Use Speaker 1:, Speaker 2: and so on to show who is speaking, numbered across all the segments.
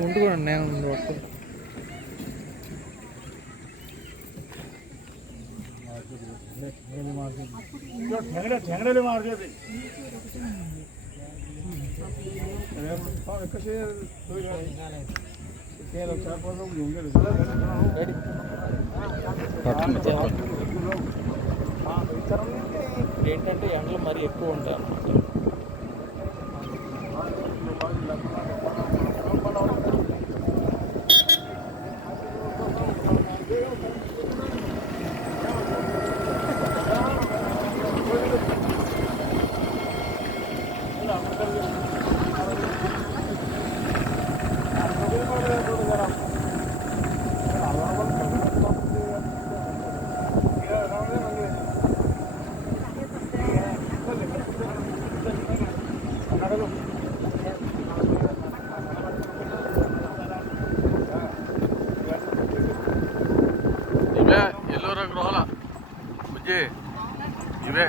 Speaker 1: ఉండు నేను
Speaker 2: ఉండు పట్టు ఠెంగడలు మార్చేది పట్టుకుంటే
Speaker 1: ఏంటంటే ఎండలు మరి ఎక్కువ ఉంటాయి అన్నమాట
Speaker 3: ఇవే ఎల్లోరా గృహాల బుజ్జి ఇవే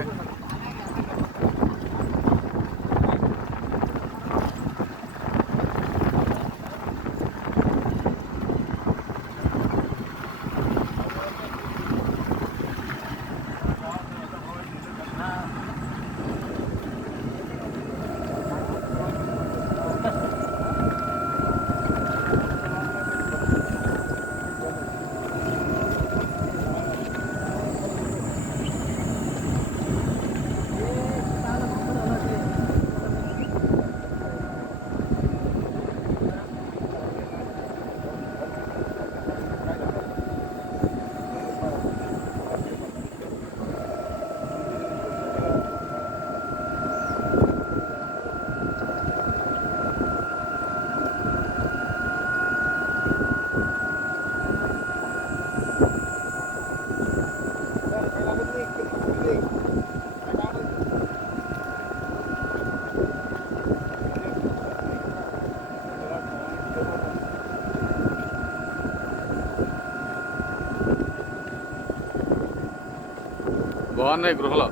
Speaker 3: బాగున్నాయి గృహలు.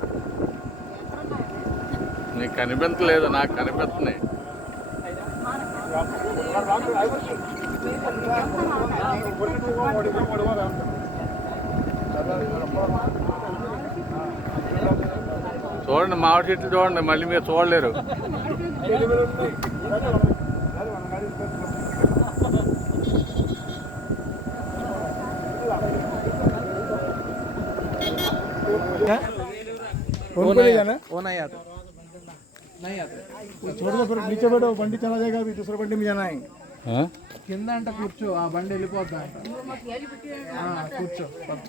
Speaker 3: నీకు కనిపించలేదు నాకు కనిపిస్తున్నాయి చూడండి మామిడి చెట్లు చూడండి మళ్ళీ మీరు చూడలేరు.
Speaker 2: फोन पे ले जाना है?
Speaker 1: ఓ నై ఆతా నై ఆతా
Speaker 2: छोड़ दो फिर नीचे बैठो बंडी चला जाएगा अभी दूसरे बंडी में जाना है
Speaker 3: ఆ?
Speaker 1: కింద అంట కూర్చో ఆ బండి వెళ్ళిపోద్దా అంట ఆ, కూర్చో పద.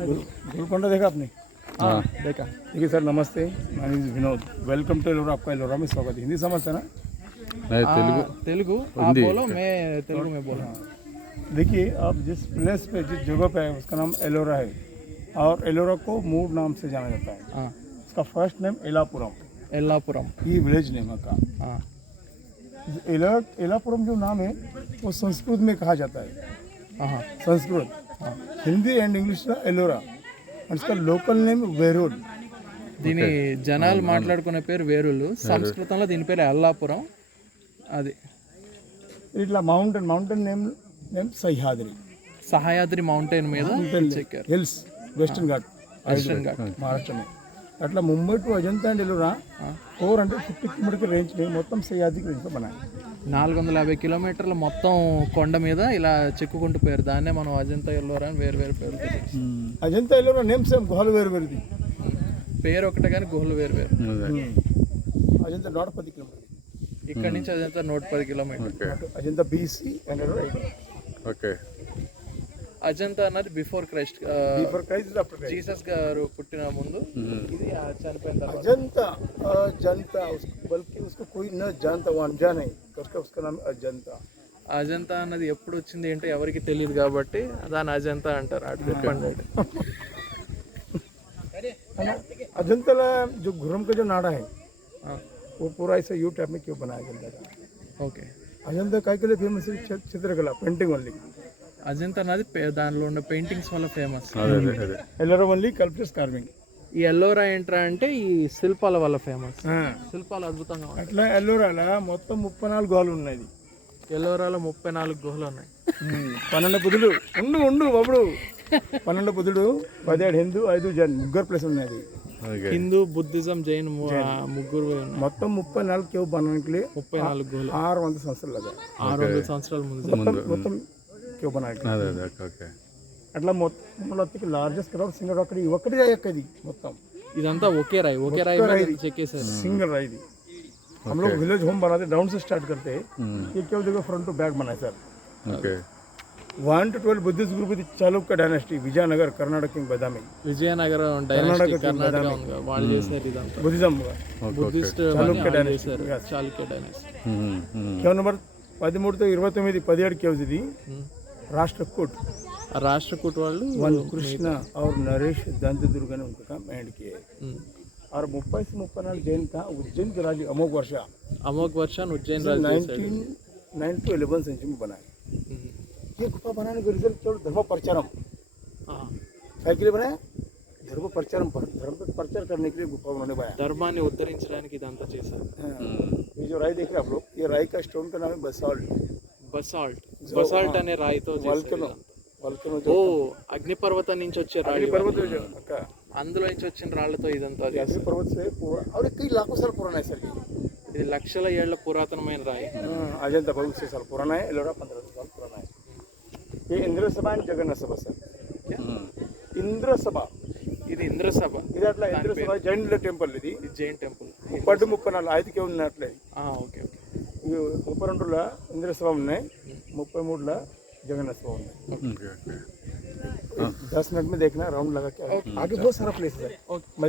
Speaker 2: गोलकोंडा देखा आपने?
Speaker 1: हाँ।, हाँ। देखा।
Speaker 2: देखिए सर नमस्ते। My Vinod welcome to Ellora आपका एलोरा में स्वागत है। हिंदी समझते ना?
Speaker 3: मैं
Speaker 1: हाँ, तेलुगु तेलुगु।
Speaker 3: आप
Speaker 1: बोलो मैं तेलुगु में बोला
Speaker 2: देखिए आप जिस प्लेस पे जिस जगह पे है उसका नाम एलोरा है। और एलोरा को मूड नाम से जाना जाता है।
Speaker 1: हाँ।
Speaker 2: इसका फ़र्स्ट नेम एलापुरम
Speaker 1: एलापुरम
Speaker 2: ये विलेज नेम है का
Speaker 1: हाँ।
Speaker 2: एलापुरम जो नाम है वो संस्कृत में कहा जाता है।
Speaker 1: हाँ।
Speaker 2: संस्कृत। हाँ। హిందీ అండ్ ఇంగ్లీష్లో ఎలోరా. మనసుకా లోకల్ నేమ్ వేరూల్
Speaker 1: దీని జనాలు మాట్లాడుకునే పేరు వేరులు సంస్కృతంలో దీని పేరు అల్లాపురం. అది.
Speaker 2: ఇట్లా mountain mountain name name Sahyadri
Speaker 1: Sahyadri mountain మీద
Speaker 2: hills western
Speaker 1: Ghat. Western
Speaker 2: Ghat. మహారాష్ట్రమే అట్లా Mumbai to Ajanta and Ellora four hundred fifty kilometre range మొత్తం సహ్యాద్రి రేంజ్లో బనాయి
Speaker 1: నాలుగు వందల యాభై కిలోమీటర్లు మొత్తం కొండ మీద ఇలా చెక్కుకుంటూ పోయారు. దాన్నే మనం అజంతా ఎల్లోరా అని వేరు వేరు పేరు
Speaker 2: అజంతా ఎల్లోరా నేమ్ సేమ్ గుహలు వేరు వేరుది.
Speaker 1: పేరు ఒకటే కానీ గుహలు వేరు వేరు.
Speaker 2: అజంతా నూట పది కిలోమీటర్.
Speaker 1: ఇక్కడ నుంచి అజంతా నూట పది
Speaker 2: kilometre. Ajanta BC
Speaker 3: okay.
Speaker 1: Ajanta అన్నది before
Speaker 2: Christ before Christ
Speaker 1: Jesus గారు పుట్టిన ముందు ఇది చనిపోయిన
Speaker 2: అజంతా జంతా బల్కి ఉస్కో కోయి నా జాంతా వాన్ वो अनजान है उसका उसका नाम अजंता
Speaker 1: అజంతా అన్నది ఎప్పుడు వచ్చింది ఏంటో ఎవరికి తెలియదు కాబట్టి దాని అజంతా అంటారు అటు చెప్పండి
Speaker 2: अजंता जो घुरम का जो नाड़ा है
Speaker 1: हाँ,
Speaker 2: वो पूरा ऐसा यू टाइप में क्यों बनाया अजंता का
Speaker 1: ఓకే
Speaker 2: अजंता काय के लिए फेमस है च- चित्रकला पेंटिंग ओनली
Speaker 1: అజంతా నది పే- దానిలో ఉన్న పెయింటింగ్స్ వల్ల ఫేమస్
Speaker 3: అదే అదే అదే
Speaker 2: एलोरा ओनली कल्पटस कार्विंग
Speaker 1: ఈ ఎల్లోరా ఏంట్రా అంటే ఈ శిల్పాల వల్ల ఫేమస్ శిల్పాలు అద్భుతంగా
Speaker 2: అట్లా ఎల్లోరాల మొత్తం ముప్పై నాలుగు గోలు ఉన్నాయి.
Speaker 1: ఎల్లోరాలో ముప్పై నాలుగు గుహలు ఉన్నాయి.
Speaker 2: పన్నెండు బుధుడు ఉండు ఉండు బాబుడు. పన్నెండు బుధుడు పదిహేడు హిందూ ఐదు జైన్ ముగ్గురు ప్లస్
Speaker 3: ఉన్నాయి
Speaker 1: హిందూ బుద్ధిజం జైన్ ముగ్గురు
Speaker 2: మొత్తం ముప్పై నాలుగు కేవ్ బనానికి
Speaker 1: ముప్పై నాలుగు గోలు
Speaker 2: ఆరు వందల సంవత్సరాలు
Speaker 1: ఆరు వందల సంవత్సరాల ముందు.
Speaker 2: మొత్తం కేవ్ అట్లా మొత్తం లార్జెస్ట్ క్రౌడ్ సింగర్ ఒకటి ఒకటి ఎక్కది మొత్తం
Speaker 1: ఇదంతా ఒకే రాయి ఒకే రాయి మీద చెక్కేశారు
Speaker 2: सिंगल राय दी हम लोग विलेज होम बनाते डाउन से स्टार्ट करते ये केवल देखो फ्रंट टू बैक बनाए sir
Speaker 3: okay
Speaker 2: one two twelve Buddhist group थी Chalukya dynasty Vijayanagara Karnataka king Badami
Speaker 1: Vijayanagaram dynasty Karnataka ఉంది కదా, వాళ్ళు చేశారు ఇదంతా
Speaker 2: बुद्धिज्म
Speaker 1: బుద్ధిస్ట్
Speaker 2: చాళుక్య
Speaker 1: వాళ్ళు
Speaker 2: dynasty,
Speaker 1: చేశారు
Speaker 2: yes.
Speaker 1: Chalukya dynasty
Speaker 2: cave number పదమూడుతో ఇరవై తొమ్మిది పదిహేడు కేవ్స్ ఇది राष्ट्रकूट
Speaker 1: ఆ రాష్ట్రకూట్ వాళ్ళు
Speaker 2: वन कृष्णा और नरेश दंत दुर्गा ने उनका काम एंड किए
Speaker 1: ఉమ్,
Speaker 2: और मुंबई से मुप्पा नाल जैन का उज्जैन के राज्य अमोघ वर्षा
Speaker 1: అమోఘ్ వర్షాన్ని ఉజ్జయిన్ రాజు చేశాడు
Speaker 2: nineteen nine two eleven century में बनाया
Speaker 1: ఉమ్,
Speaker 2: ये गुफा बनाने का रिजल्ट केवल धर्म प्रचारम
Speaker 1: ఆ,
Speaker 2: क्या के लिए बनाया धर्म प्रचारम धर्म का प्रचार करने के लिए गुफा उन्होंने बनाया
Speaker 1: ధర్మాన్ని ఉద్ధరించడానికి ఇదంతా చేశారు
Speaker 2: ये जो राय देख रहे हैं आप लोग ये राय का स्टोन का नाम है बसाल्ट
Speaker 1: బసాల్ట్ బసాల్ట్ అనే రాయితో చేశారు
Speaker 2: वल्कनो
Speaker 1: ఇదంతా.
Speaker 2: वल्कनो
Speaker 1: ఓ
Speaker 2: जो
Speaker 1: అగ్నిపర్వతం నుంచి వచ్చే రాయి
Speaker 2: पर्वत है जो का
Speaker 1: అందులో నుంచి వచ్చిన రాళ్లతో ఇదంతా చేశారు
Speaker 2: अग्नि पर्वत से पूरा और ये कई लाखों साल पुराना है सर ये
Speaker 1: ఇది లక్షల ఏళ్ల పురాతనమైన రాయి
Speaker 2: हाँ, अजंता बहुत से साल पुराना है एलोरा पंद्रह सौ साल पुराना है ये इंद्र सभा एंड जगन्नाथ सभा सर इंद्र सभा
Speaker 1: ఇది ఇంద్రసభ
Speaker 2: ఇది అట్లా ఇంద్ర సభ జైన్ టెంపుల్ ఇది
Speaker 1: ఇది జైన్ టెంపుల్
Speaker 2: పడ్డు ముప్పై నాలుగు ఐదుకే ఉంది అట్లే
Speaker 1: ఓకే ఓకే
Speaker 2: ఇవి ముప్పై రెండులో ఇంద్ర సభ ఉన్నాయి ముప్పై మూడులో जगन्नाथ सभा ఉన్నాయి
Speaker 3: ఓకే ఓకే
Speaker 2: दस मिनट में देखना राउंड लगा के आगे बहुत सारा प्लेस है